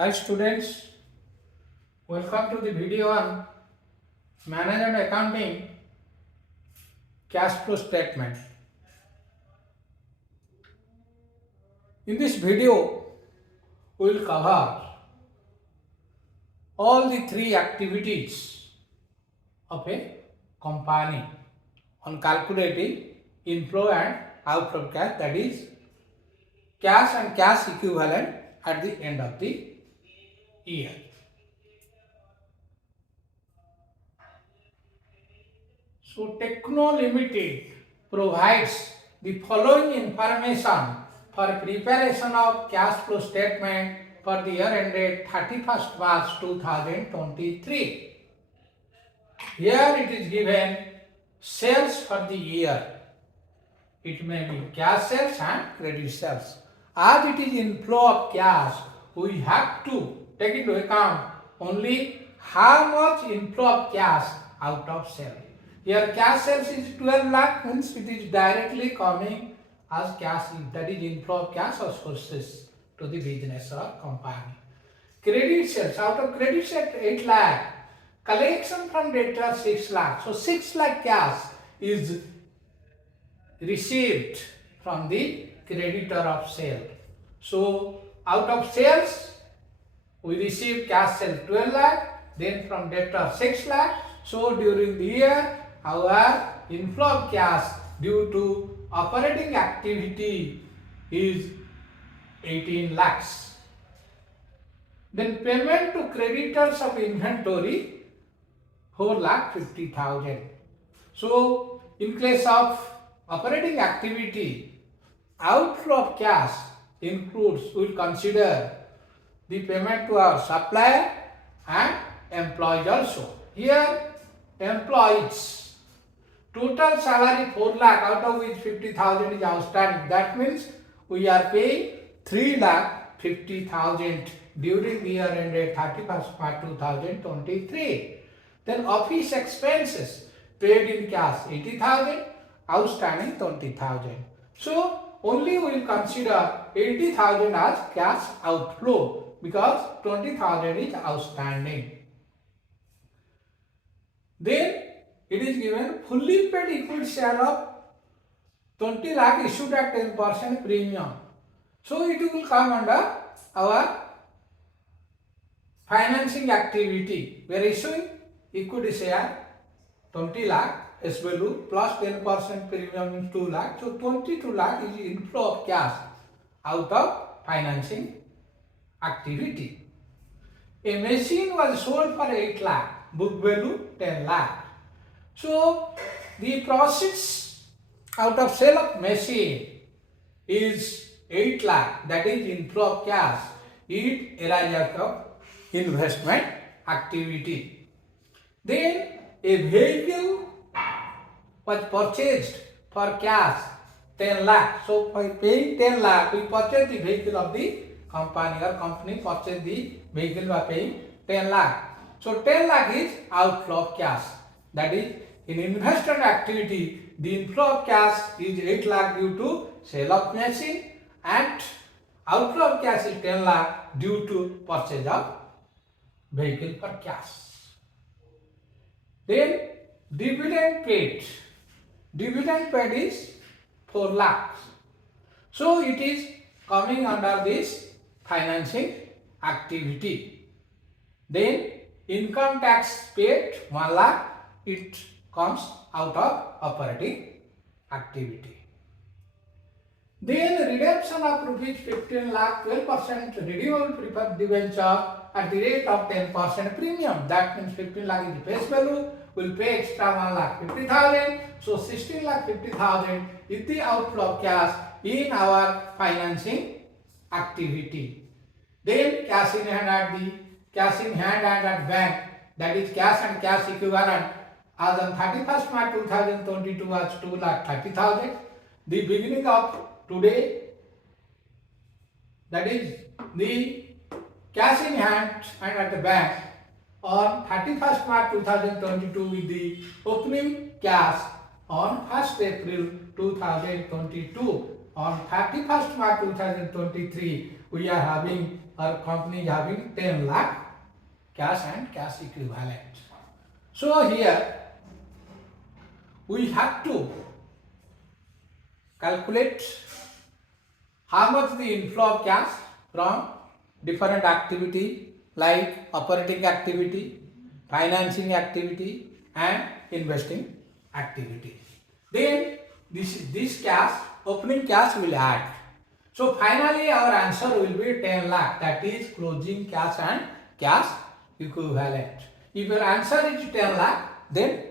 Hi students, welcome to the video on Management Accounting Cash Flow Statement. In this video, we will cover all the three activities of a company on calculating inflow and outflow of cash, that is cash and cash equivalent at the end of the year. So Techno Limited provides the following information for preparation of cash flow statement for the year ended 31st March 2023. Here it is given sales for the year. It may be cash sales and credit sales. As it is inflow of cash, we have to take into account only how much inflow of cash out of sale. Here cash sales is 12 lakh, means it is directly coming as cash, that is inflow of cash or sources to the business or company. Credit sales, out of credit sales 8 lakh, collection from debtor 6 lakh. So 6 lakh cash is received from the creditor of sale. So out of sales we receive cash sale 12 lakh, then from debtor 6 lakh. So during the year our inflow of cash due to operating activity is 18 lakhs. Then payment to creditors of inventory 4,50,000. So in case of operating activity, outflow of cash includes, we will consider the payment to our supplier and employees also. Here employees, total salary 4 lakh, out of which 50,000 is outstanding. That means we are paying 3,50,000 during the year ended 31st March 2023. Then office expenses paid in cash 80,000, outstanding 20,000. So only we will consider 80,000 as cash outflow because 20,000 is outstanding. Then it is given fully paid equity share of 20 lakh issued at 10% premium. So it will come under our financing activity. We are issuing equity share 20 lakh S value plus 10% premium means 2 lakh. So 22 lakh is inflow of cash out of financing activity. A machine was sold for 8 lakh, book value 10 lakh. So the proceeds out of sale of machine is 8 lakh, that is inflow of cash. It arises out of investment activity. Then a vehicle was purchased for cash 10 lakh. So by paying 10 lakh, we purchase the vehicle of the company, or company purchase the vehicle by paying 10 lakh. So 10 lakh is outflow of cash. That is, in investment activity, the inflow of cash is 8 lakh due to sale of machine and outflow of cash is 10 lakh due to purchase of vehicle for cash. Then dividend paid. Dividend paid is 4 lakhs. So it is coming under this financing activity. Then income tax paid 1 lakh. It comes out of operating activity. Then redemption of rupees 15 lakh, 12% redeemable preferred debenture at the rate of 10% premium. That means 15 lakh is the face value. Will pay extra 1 lakh 50,000. So 16 lakh 50,000 is the outflow of cash in our financing activity. Then cash in hand and at bank, that is cash and cash equivalent, as on 31st March 2022 was 2 lakh 30,000. The beginning of today, that is the cash in hand and at the bank on 31st March 2022 with the opening cash on 1st April 2022. On 31st March 2023, we are having or company is having 10 lakh cash and cash equivalent. So here we have to calculate how much the inflow of cash from different activity like operating activity, financing activity and investing activity. Then this cash, opening cash will add. So finally our answer will be 10 lakh, that is closing cash and cash equivalent. If your answer is 10 lakh, then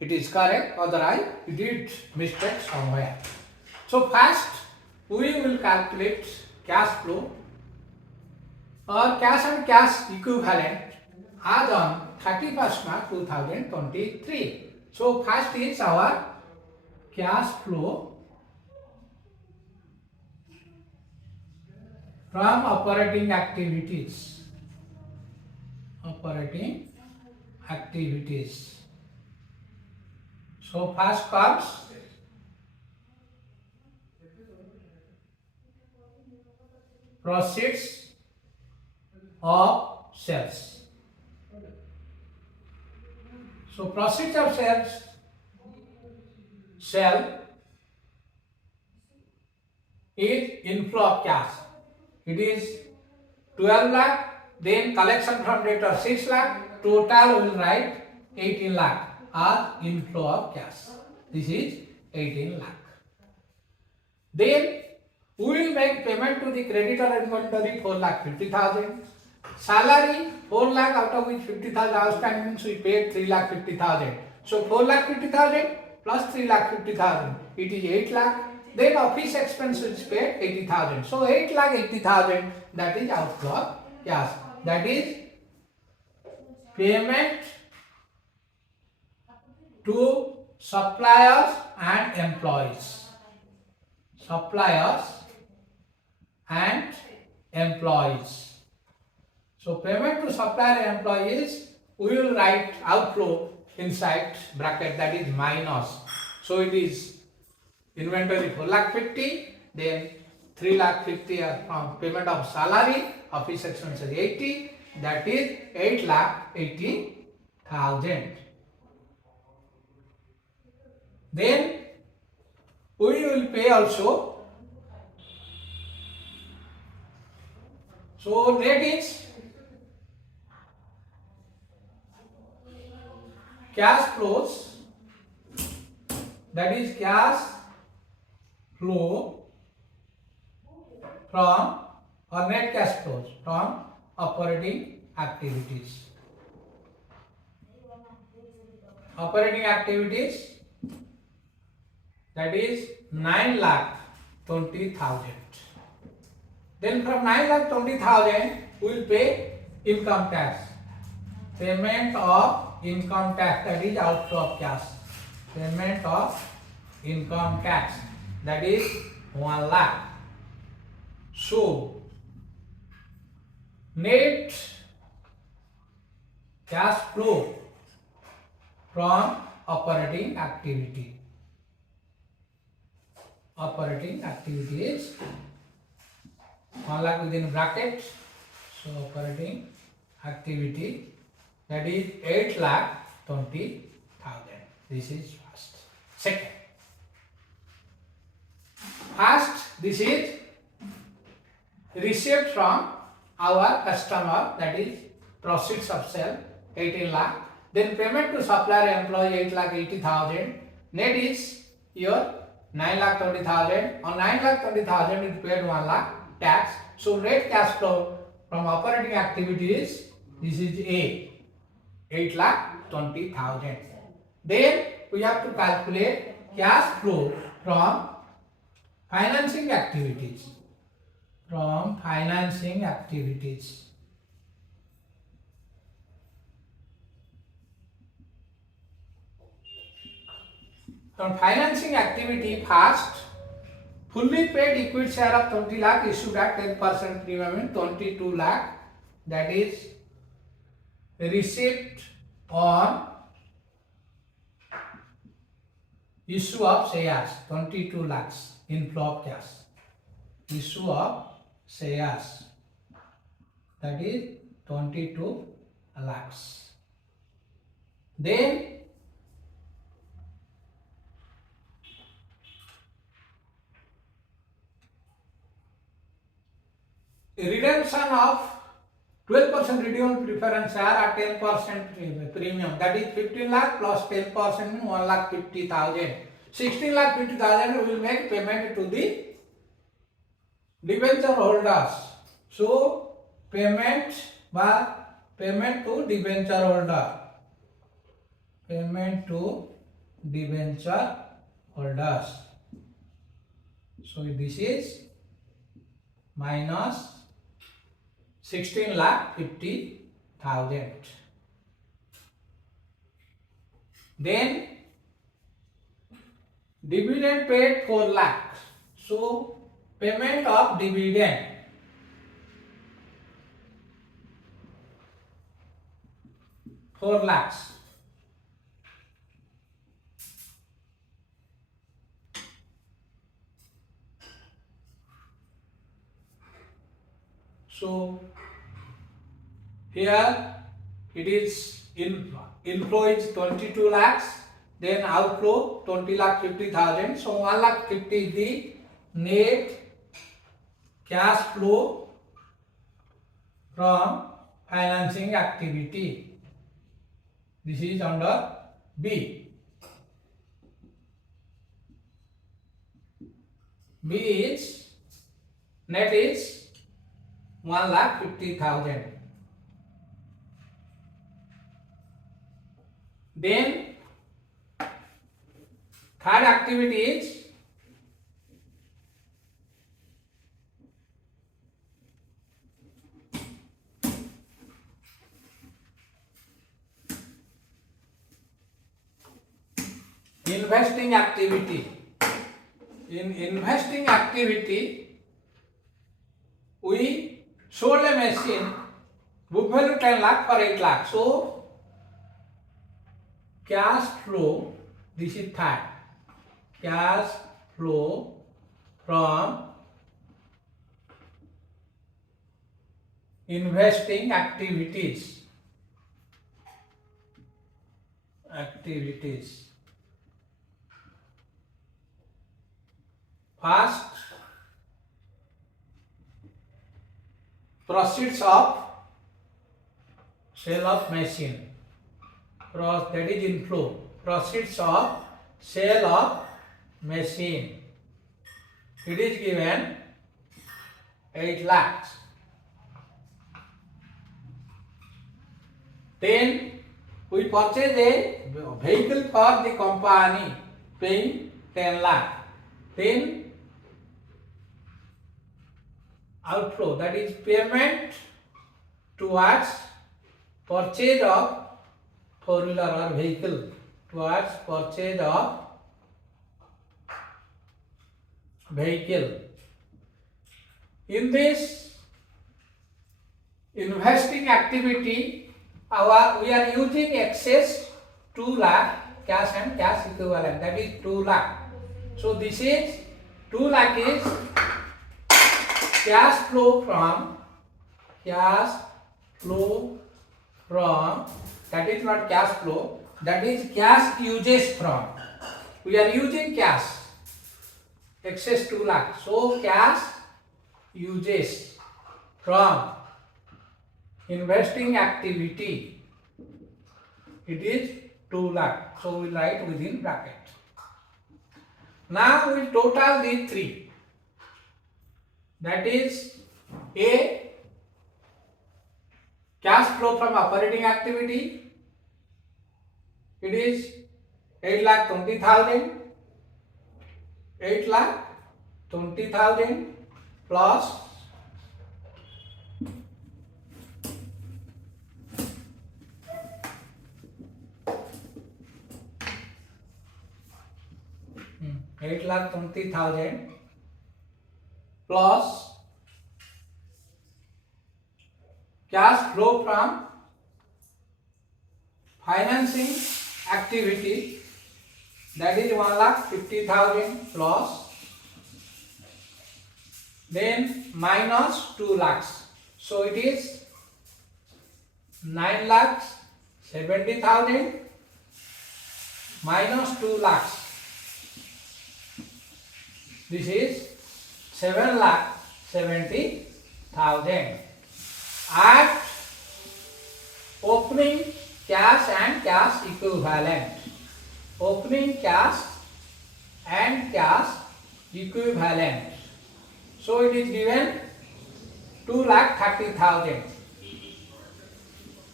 it is correct, otherwise you did mistake somewhere. So first we will calculate cash flow or cash and cash equivalent as on 31st March 2023. So first is our cash flow from operating activities. Operating activities. So first comes proceeds of sales. So proceeds of sale is inflow of cash. It is 12 lakh, then collection from debtor 6 lakh, total will write 18 lakh as inflow of cash. This is 18 lakh. Then we will make payment to the creditor inventory 4,50,000. Salary 4 lakh, out of which 50,000 outstanding, means we paid 3,50,000. So 4,50,000 plus 3,50,000, it is 8 lakh. Then office expense is paid 80,000. So 8,80,000, that is outflow of cash. That is payment to suppliers and employees. Suppliers and employees. So payment to supplier and employees, we will write outflow inside bracket, that is minus. So it is inventory 4,50,000, then 3,50,000 from payment of salary, office expenses 80, that is 8,80,000. Then we will pay also. So net is cash flows, that is cash flow from, or net cash flows from operating activities. Operating activities, that is 9,20,000. Then from 9,20,000 we will pay income tax. Payment of income tax, that is outflow of cash. Payment of income tax, that is 1 lakh. So net cash flow from operating activity. Operating activity is 1 lakh within bracket. So operating activity, that is 8,20,000. This is first. Second, this is receipt from our customer, that is proceeds of sale 18 lakh. Then payment to supplier employee 8,80,000. Net is your 9,20,000. On 9,20,000 is paid 1 lakh tax. So net cash flow from operating activities, this is A, 8,20,000. Then we have to calculate cash flow from financing activities. From financing activities. From financing activity, first, fully paid equity share of 20 lakh issued at 10% premium in 22 lakh, that is receipt on issue of shares 22 lakhs inflow of cash. Issue of shares that is 22 lakhs. Then redemption of 12% redeemable preference share at 10% premium, that is 15 lakh plus 10% means 1,50,000. 16,50,000 will make payment to the debenture holders. So payment to debenture holder. Payment to debenture holders. So this is minus 16,50,000. Then dividend paid 4 lakh. So payment of dividend, $4 lakhs. So here it is inflow is 22 lakhs, then outflow 20,50,000. So 1,50,000 is the net cash flow from financing activity. This is under B. B is net is 1,50,000. Then third activity is investing activity. In investing activity, we sold a machine, book value 10 lakh for 8 lakh. So cash flow, this is third. Cash flow from investing activities. First, proceeds of sale of machine. That is inflow. Proceeds of sale of machine. It is given 8 lakhs. Then we purchase a vehicle for the company, paying 10 lakh. Then outflow, that is payment towards purchase of four-wheeler or vehicle, towards purchase of vehicle. In this investing activity, we are using excess 2 lakh cash and cash equivalent, that is 2 lakh. So this is 2 lakh is cash flow from, that is not cash flow, that is cash uses from. We are using cash, excess 2 lakh. So cash uses from investing activity, it is 2 lakh. So we write within bracket. Now we total the three. That is A, cash flow from operating activity, it is 8,20,000. 8,20,000 plus 8,20,000 plus cash flow from financing activity, that is 1,50,000 plus, then minus 2 lakhs. So it is 9 lakhs 70,000 minus 2 lakhs. This is 7 lakh 70,000. At opening cash and cash equivalent. Opening cash and cash equivalent. So it is given 2,30,000.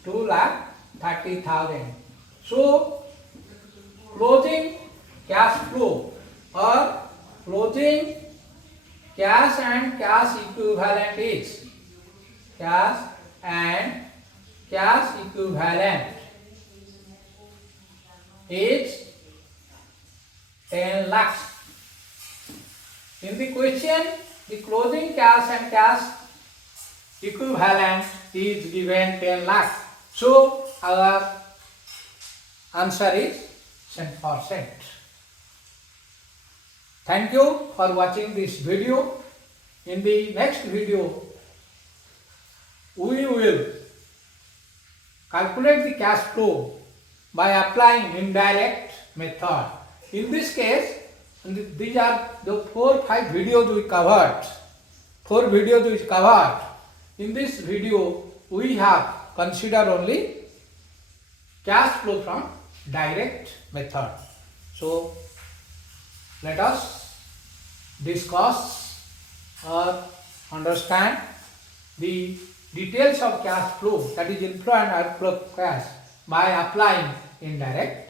2,30,000. So closing cash flow or closing cash and cash equivalent is cash and cash equivalent is 10 lakhs. In the question, the closing cash and cash equivalent is given 10 lakhs. So our answer is 10%. Thank you for watching this video. In the next video, we will calculate the cash flow by applying indirect method. In this case, these are the 4-5 videos we covered. 4 videos we covered. In this video, we have considered only cash flow from direct method. So let us discuss or understand the details of cash flow, that is inflow and outflow of cash, by applying indirect